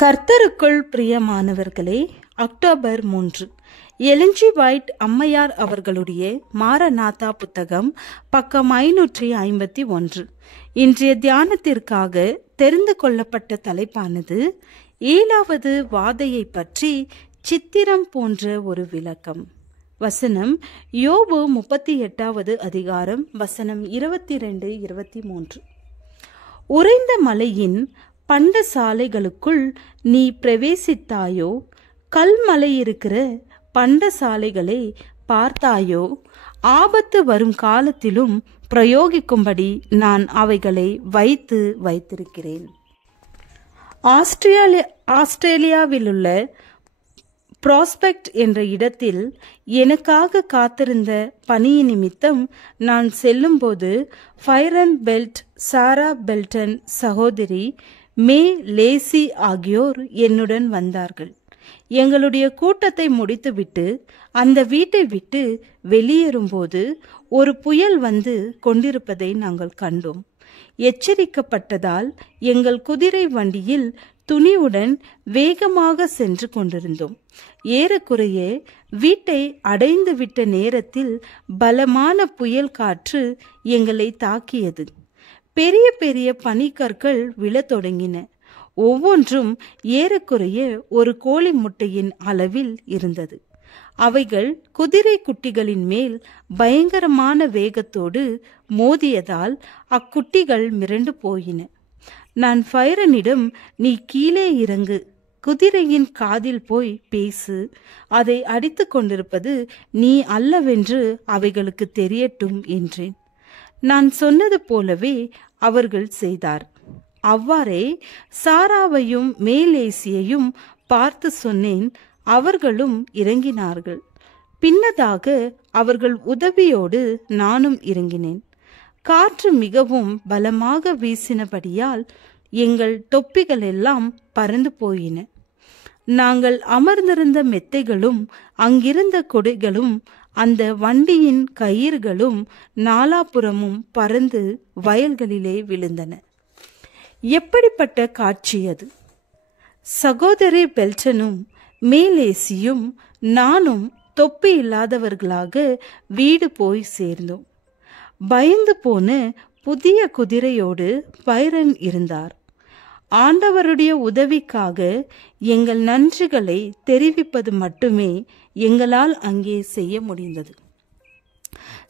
கர்த்தருக்குள் பிரியமானவர்களே, October 3 எலஞ்சி white அம்மையார் அவர்களுடைய மாரநாதா புத்தகம், பக்கம் 551. இன்றைய தியானத்திற்காக தெரிந்து கொள்ளப்பட்ட தலைப்பானது 7வது வாதையை பற்றி சித்திரம் போன்ற ஒரு விளக்கம். வசனம் யோபு 38வது அதிகாரம், வசனம் 22-23. உறைந்த மலையின் பண்டசாலைகளுக்குள் நீ பிரவேசித்தாயோ? கல்மலையிருக்கிற பண்டசாலைகளை பார்த்தாயோ? ஆபத்து வரும் காலத்திலும் பிரயோகிக்கும்படி நான் அவைகளை வைத்திருக்கிறேன். ஆஸ்திரேலியாவிலுள்ள ப்ராஸ்பெக்ட் என்ற இடத்தில் எனக்காக காத்திருந்த பணி நிமித்தம் நான் செல்லும்போது ஃபைரன் பெல்ட், சாரா பெல்டன் சகோதரி மே லேசி ஆகியோர் என்னுடன் வந்தார்கள். எங்களுடைய கூட்டத்தை முடித்துவிட்டு அந்த வீட்டை விட்டு வெளியேறும்போது ஒரு புயல் வந்து கொண்டிருப்பதை நாங்கள் கண்டோம். எச்சரிக்கப்பட்டதால் எங்கள் குதிரை வண்டியில் துணிவுடன் வேகமாக சென்று கொண்டிருந்தோம். ஏறக்குறைய வீட்டை அடைந்து விட்ட நேரத்தில் பலமான புயல் காற்று எங்களை தாக்கியது. பெரிய பெரிய பனிக்கற்கள் விழத் தொடங்கின. ஒவ்வொன்றும் ஏறக்குறைய ஒரு கோழி முட்டையின் அளவில் இருந்தது. அவைகள் குதிரை குட்டிகளின் மேல் பயங்கரமான வேகத்தோடு மோதியதால் அக்குட்டிகள் மிரண்டு போயின. நான் ஃபைரனிடம், நீ கீழே இறங்கு, குதிரையின் காதில் போய் பேசு, அதை அடித்து கொண்டிருப்பது நீ அல்லவென்று அவைகளுக்கு தெரியட்டும் என்றேன். நான் சொன்னது போலவே அவர்கள் செய்தார். அவ்வாறே சாராவையும் மேலேசியையும் பார்த்து சொன்னேன். அவர்களும் இறங்கினார்கள். பின்னதாக அவர்கள் உதவியோடு நானும் இறங்கினேன். காற்று மிகவும் பலமாக வீசினபடியால் எங்கள் தொப்பிகள் எல்லாம் பறந்து போயின. நாங்கள் அமர்ந்திருந்த மெத்தைகளும் அங்கிருந்த கொடைகளும் அந்த வண்டியின் கயிறுகளும் நாலாபுறமும் பறந்து வயல்களிலே விழுந்தன. எப்படிப்பட்ட காட்சி அது! சகோதரி பெல்டனும் மேலேசியும் நானும் தொப்பி இல்லாதவர்களாக வீடு போய் சேர்ந்தோம். பயந்து போன புதிய குதிரையோடு பைரன் இருந்தார். ஆண்டவருடைய உதவிக்காக எங்கள் நன்றிகளை தெரிவிப்பது மட்டுமே எங்களால் அங்கே செய்ய முடிந்தது.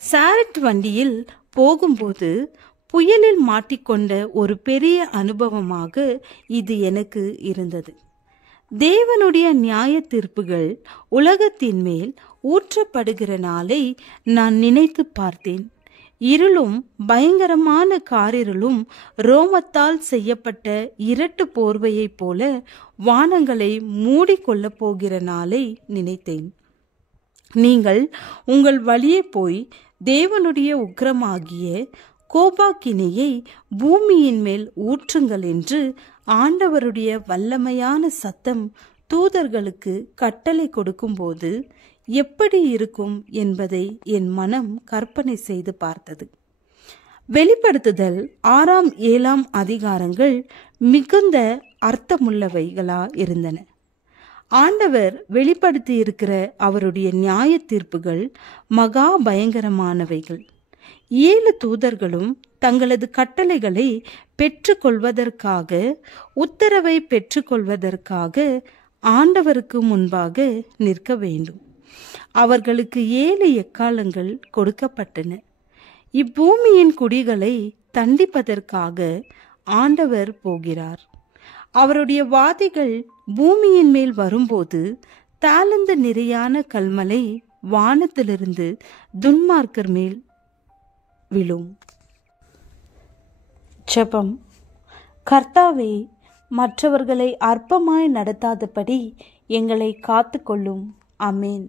சாரட் வண்டியில் போகும்போது புயலில் மாட்டிக்கொண்ட ஒரு பெரிய அனுபவமாக இது எனக்கு இருந்தது. தேவனுடைய நியாய தீர்ப்புகள் உலகத்தின் மேல் ஊற்றப்படுகிற நாளை நான் நினைத்து பார்த்தேன். இருளும் பயங்கரமான காரிருளும் ரோமத்தால் செய்யப்பட்ட இரட்டு போர்வையைப் போல வானங்களை மூடிக்கொள்ளப் போகிற நாளை நினைத்தேன். நீங்கள் உங்கள் வழியே போய் தேவனுடைய உக்கிரமாகிய கோபாக்கினையை பூமியின் மேல் ஊற்றுங்கள் என்று ஆண்டவருடைய வல்லமையான சத்தம் தூதர்களுக்கு கட்டளை கொடுக்கும்போது எப்படி இருக்கும் என்பதை என் மனம் கற்பனை செய்து பார்த்தது. வெளிப்படுத்துதல் 6, 7 அதிகாரங்கள் மிகுந்த அர்த்தமுள்ளவைகளா இருந்தன. ஆண்டவர் வெளிப்படுத்தி இருக்கிற அவருடைய நியாய தீர்ப்புகள் மகா பயங்கரமானவைகள். 7 தூதர்களும் தங்களது கட்டளைகளை பெற்றுக்கொள்வதற்காக, உத்தரவை பெற்றுக்கொள்வதற்காக ஆண்டவருக்கு முன்பாக நிற்க வேண்டும். அவர்களுக்கு 7 எக்காலங்கள் கொடுக்கப்பட்டன. இப்பூமியின் குடிகளை தண்டிப்பதற்காக ஆண்டவர் போகிறார். அவருடைய வாதிகள் பூமியின் மேல் வரும்போது தாளந்து நிறையான கல்மலை வானத்திலிருந்து துன்மார்க்கர் மேல் விழும். ஜெபம். கர்த்தாவே, மற்றவர்களை அற்பமாய் நடத்தாதபடி எங்களை காத்துக்கொள்ளும். ஆமென்.